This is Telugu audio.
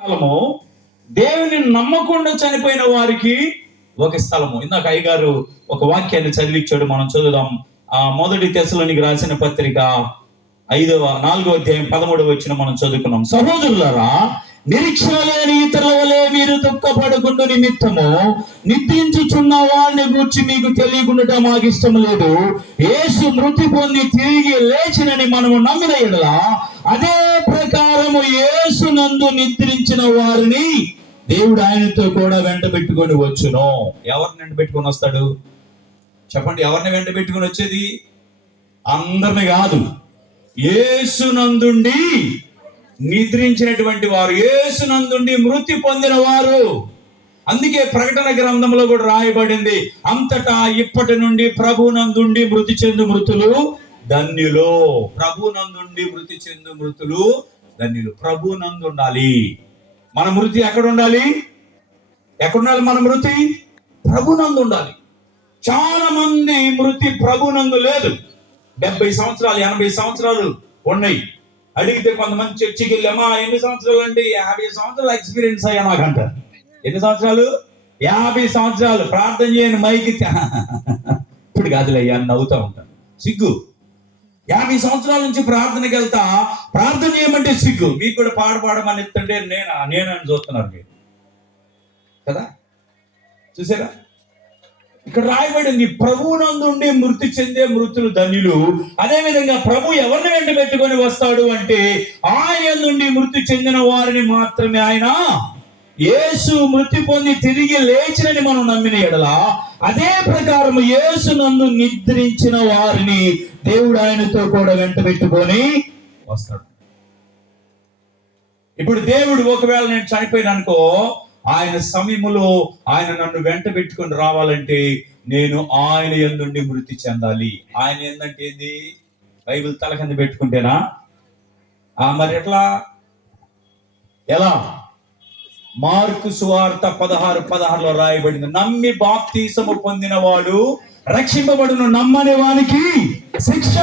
స్థలము, దేవుని నమ్మకుండా చనిపోయిన వారికి ఒక స్థలము. ఇందాక అయ్యగారు ఒక వాక్యాన్ని చదివించాడు, మనం చదువుదాం. మొదటి తెస్సలోనికి రాసిన పత్రిక 4వ అధ్యాయం 13వ వచనం మనం చదువుకున్నాం. సహోదరులారా, నిరీక్షణ లేని ఇతరుల వలె మీరు దుఃఖపడకుండా నిమిత్తము నిద్రించుచున్న వాడిని గూర్చి మీకు తెలియకుండా మాకు ఇష్టం లేదు. యేసు మృతి పొంది తిరిగి లేచినని మనము నమ్మిన యెడల అదే ప్రకారము యేసు నందు నిద్రించిన వారిని దేవుడు ఆయనతో కూడా వెంట పెట్టుకొని వచ్చును. ఎవరిని వెంట పెట్టుకొని వస్తాడు చెప్పండి? ఎవరిని వెంట పెట్టుకొని వచ్చేది? అందరిని కాదు, యేసునందుండి నిద్రించినటువంటి వారు, యేసునందుండి మృతి పొందిన వారు. అందుకే ప్రకటన గ్రంథంలో కూడా రాయబడింది, అంతటా ఇప్పటి నుండి ప్రభునందుండి మృతి చెందు మృతులు ధన్యులు. ప్రభునందుండి మృతి చెందు మృతులు ధన్యులు. ప్రభునందు ఉండాలి మన మృతి. ఎక్కడ ఉండాలి? ఎక్కడుండాలి మన మృతి? ప్రభునందు ఉండాలి. చాలా మంది మృతి ప్రభునందు లేదు. 70 సంవత్సరాలు 80 సంవత్సరాలు ఉన్నాయి. అడిగితే కొంతమంది చర్చికి వెళ్ళామా, ఎన్ని సంవత్సరాలు అంటే 50 సంవత్సరాలు ఎక్స్పీరియన్స్ అయ్యా నాకంటారు. ఎన్ని సంవత్సరాలు? 50 సంవత్సరాలు. ప్రార్థన చేయని మైకి ఇప్పుడు కాదులయ్యా అని నవ్వుతూ ఉంటాను. సిగ్గు. 50 సంవత్సరాల నుంచి ప్రార్థనకి వెళ్తా, ప్రార్థన చేయమంటే సిగ్గు. మీకు కూడా పాడమని ఎత్తంటే నేనని చూస్తున్నారు మీరు కదా. చూసారా? ఇక్కడ రాయబడింది, ప్రభువునందుండి మృతి చెందే మృతులు ధన్యులు. అదే విధంగా ప్రభు ఎవరిని వెంట పెట్టుకొని వస్తాడు అంటే, ఆయన నుండి మృతి చెందిన వారిని మాత్రమే. ఆయన యేసు మృతి పొంది తిరిగి లేచినని మనం నమ్మిన యెడల అదే ప్రకారం యేసు నందు నిద్రించిన వారిని దేవుడు ఆయనతో కూడా వెంట పెట్టుకొని వస్తాడు. ఇప్పుడు దేవుడు ఒకవేళ నేను చనిపోయినానుకో, ఆయన సమయములో ఆయన నన్ను వెంట పెట్టుకొని రావాలంటే నేను ఆయన యందుండి మృతి చెందాలి. ఆయన ఏందంటే ఏంది? బైబిల్ తల కింద పెట్టుకుంటేనా? మరి ఎలా? మార్కు సువార్త 16:16లో రాయబడింది, నమ్మి బాప్తీసము పొందిన వాడు రక్షింపబడును, నమ్మని వానికి శిక్ష